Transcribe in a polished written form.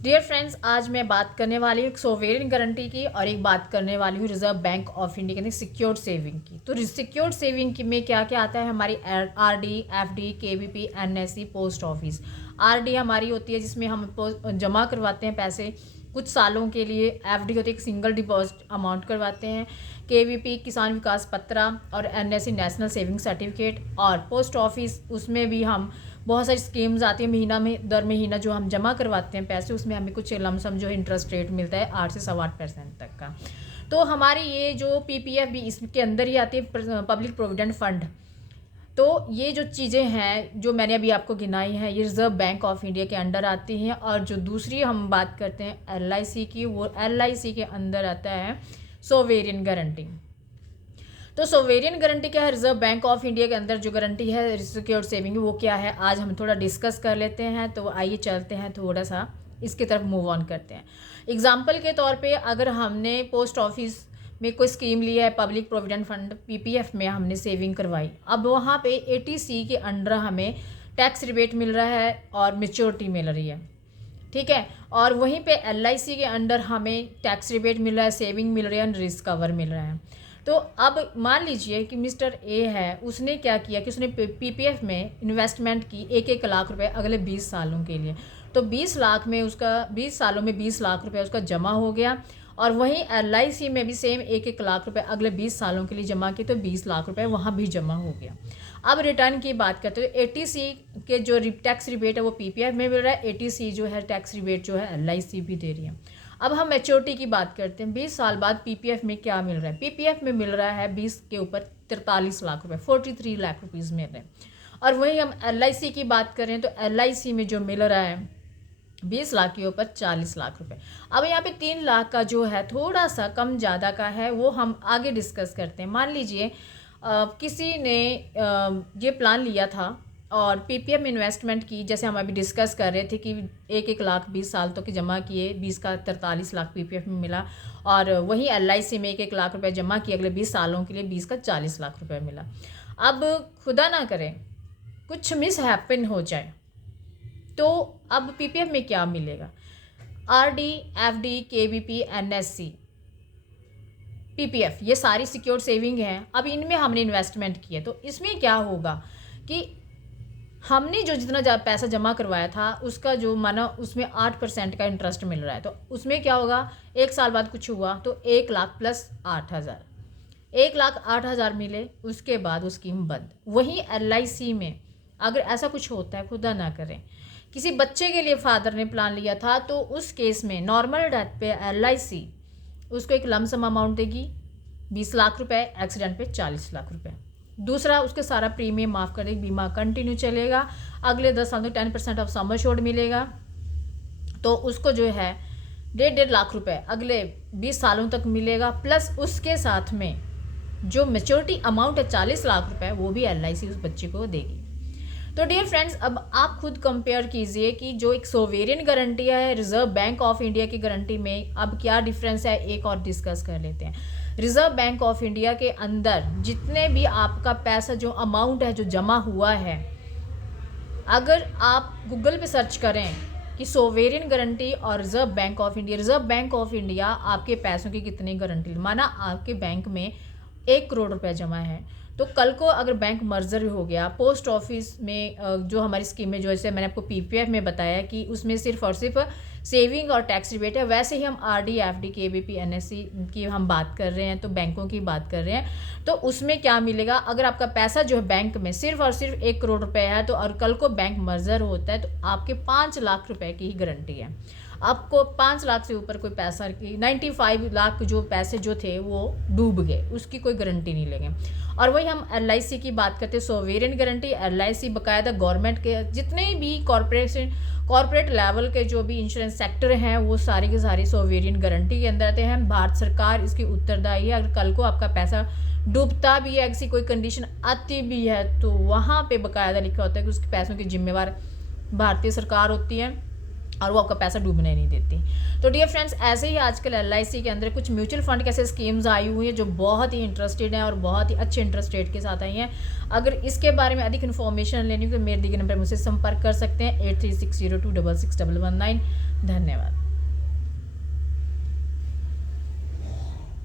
Dear friends, आज मैं बात करने वाली हूँ एक सोवेरियन गारंटी की और एक बात करने वाली हूँ रिजर्व बैंक ऑफ इंडिया के अंदर सिक्योर्ड सेविंग की। तो सिक्योर्ड सेविंग की में क्या क्या आता है? हमारी RD, FD, KVP, NSC, post office. RD हमारी होती है जिसमें हम जमा करवाते हैं पैसे कुछ सालों के लिए। एफडी होती है एक सिंगल डिपॉजिट अमाउंट करवाते हैं। केवीपी किसान विकास पत्रा और एनएससी नेशनल सेविंग सर्टिफिकेट। और पोस्ट ऑफिस उसमें भी हम बहुत सारी स्कीम्स आती है, महीना में दर महीना जो हम जमा करवाते हैं पैसे, उसमें हमें कुछ लमसम जो इंटरेस्ट रेट मिलता है 8 से 8.25% तक का। तो हमारी ये जो पीपीएफ भी इसके अंदर ही आती है, पब्लिक प्रोविडेंट फंड। तो ये जो चीज़ें हैं जो मैंने अभी आपको गिनाई हैं, ये रिजर्व बैंक ऑफ इंडिया के अंडर आती हैं। और जो दूसरी हम बात करते हैं एलआईसी की, वो एलआईसी के अंदर आता है सोवेरियन गारंटी। तो सोवेरियन गारंटी क्या है? रिजर्व बैंक ऑफ इंडिया के अंदर जो गारंटी है सिक्योर्ड सेविंग, वो क्या है आज हम थोड़ा डिस्कस कर लेते हैं। तो आइए चलते हैं, थोड़ा सा इसकी तरफ मूव ऑन करते हैं। एग्जाम्पल के तौर पे अगर हमने पोस्ट ऑफिस में कोई स्कीम लिया है, पब्लिक प्रोविडेंट फंड पीपीएफ में हमने सेविंग करवाई, अब वहाँ पे एटीसी के अंडर हमें टैक्स रिबेट मिल रहा है और मेच्योरिटी मिल रही है, ठीक है। और वहीं पे एलआईसी के अंडर हमें टैक्स रिबेट मिल रहा है, सेविंग मिल रही है, रिस्क कवर मिल रहा है। तो अब मान लीजिए कि मिस्टर ए है, उसने क्या किया कि उसने पीपीएफ में इन्वेस्टमेंट की 1-1 लाख रुपए अगले 20 सालों के लिए। तो 20 लाख में उसका 20 सालों में 20 लाख रुपए उसका जमा हो गया। और वहीं एलआईसी में भी सेम 1-1 लाख रुपए अगले 20 सालों के लिए जमा किए, तो 20 लाख रुपए वहाँ भी जमा हो गया। अब रिटर्न की बात करते हैं तो एटीसी के जो टैक्स रिबेट है वो पीपीएफ में मिल रहा है, एटीसी जो है टैक्स रिबेट जो है एलआईसी भी दे रही है। अब हम मैच्योरिटी की बात करते हैं। 20 साल बाद पीपीएफ में क्या मिल रहा है? पीपीएफ में मिल रहा है 20 के ऊपर 43 लाख रुपए, 43 लाख रुपीज़ मिल रहे हैं। और वहीं हम एलआईसी की बात करें तो एलआईसी में जो मिल रहा है 20 लाख के ऊपर 40 लाख रुपए। अब यहाँ पे 3 लाख का जो है थोड़ा सा कम ज़्यादा का है, वो हम आगे डिस्कस करते हैं। मान लीजिए किसी ने ये प्लान लिया था और पीपीएफ में इन्वेस्टमेंट की, जैसे हम अभी डिस्कस कर रहे थे कि 1-1 लाख 20 साल तक जमा किए, 20 का 43 लाख पीपीएफ में मिला। और वहीं एलआईसी में 1-1 लाख रुपए जमा किए अगले 20 सालों के लिए, 20 का 40 लाख रुपए मिला। अब खुदा ना करें कुछ मिस हैपन हो जाए, तो अब पीपीएफ में क्या मिलेगा? RD, FD, KVP, NSC, PPF, ये सारी सिक्योर्ड सेविंग हैं। अब इनमें हमने इन्वेस्टमेंट किया, तो इसमें क्या होगा कि हमने जो जितना पैसा जमा करवाया था उसका जो माना उसमें 8% का इंटरेस्ट मिल रहा है। तो उसमें क्या होगा, 1 साल बाद कुछ हुआ तो 1 लाख प्लस 8,000, 1,08,000 मिले, उसके बाद वो स्कीम बंद। वहीं एलआईसी में अगर ऐसा कुछ होता है, खुदा ना करें किसी बच्चे के लिए फादर ने प्लान लिया था, तो उस केस में नॉर्मल डेथ पे एलआईसी उसको एक लमसम अमाउंट देगी 20 लाख रुपए, एक्सीडेंट पे 40 लाख रुपए। दूसरा, उसके सारा प्रीमियम माफ़ कर देगी, बीमा कंटिन्यू चलेगा, अगले 10 साल तक 10% ऑफ सम एश्योर्ड मिलेगा। तो उसको जो है 1.5 लाख रुपए अगले 20 सालों तक मिलेगा, प्लस उसके साथ में जो मेच्योरिटी अमाउंट है 40 लाख रुपए, वो भी एलआईसी उस बच्चे को देगी। तो डियर फ्रेंड्स, अब आप खुद कंपेयर कीजिए कि जो एक सोवेरियन गारंटी है रिजर्व बैंक ऑफ इंडिया की गारंटी में अब क्या डिफरेंस है, एक और डिस्कस कर लेते हैं। रिजर्व बैंक ऑफ इंडिया के अंदर जितने भी आपका पैसा जो अमाउंट है जो जमा हुआ है, अगर आप गूगल पे सर्च करें कि सोवेरियन गारंटी और reserve bank of India, reserve bank of India आपके पैसों की कितनी गारंटी, माना आपके बैंक में 1 करोड़ रुपया जमा है, तो कल को अगर बैंक मर्जर हो गया, पोस्ट ऑफिस में जो हमारी स्कीमें, जो जैसे मैंने आपको पीपीएफ में बताया कि उसमें सिर्फ और सिर्फ सेविंग और टैक्स रिबेट है, वैसे ही हम आरडी, एफडी, केवीपी, एनएससी की हम बात कर रहे हैं, तो बैंकों की बात कर रहे हैं। तो उसमें क्या मिलेगा, अगर आपका पैसा जो है बैंक में सिर्फ और सिर्फ 1 करोड़ रुपए है, तो और कल को बैंक मर्जर होता है, तो आपके 5 लाख रुपए की ही गारंटी है। आपको 5 लाख से ऊपर कोई पैसा की 95 लाख जो पैसे जो थे वो डूब गए, उसकी कोई गारंटी नहीं लेंगे। और वही हम एलआईसी की बात करते हैं, सोवेरियन गारंटी। एलआईसी बाकायदा गवर्नमेंट के जितने भी कॉरपोरेट लेवल के जो भी इंश्योरेंस सेक्टर हैं, वो सारे के सारे सोवेरियन गारंटी के अंदर आते हैं। भारत सरकार इसकी उत्तरदायी है। अगर कल को आपका पैसा डूबता भी है, ऐसी कोई कंडीशन आती भी है, तो वहाँ पे बाकायदा लिखा होता है कि उसके पैसों की जिम्मेवार भारतीय सरकार होती है। और वो आपका पैसा डूबने नहीं देती। तो डियर फ्रेंड्स, ऐसे ही आजकल LIC के अंदर कुछ म्यूचुअल फंड कैसे स्कीम्स आई हुई हैं जो बहुत ही इंटरेस्टेड हैं और बहुत ही अच्छे इंटरेस्ट रेट के साथ आई हैं। अगर इसके बारे में अधिक इन्फॉर्मेशन लेनी हो तो मेरे दिए गए नंबर मुझसे संपर्क कर सकते हैं 8360266119। धन्यवाद।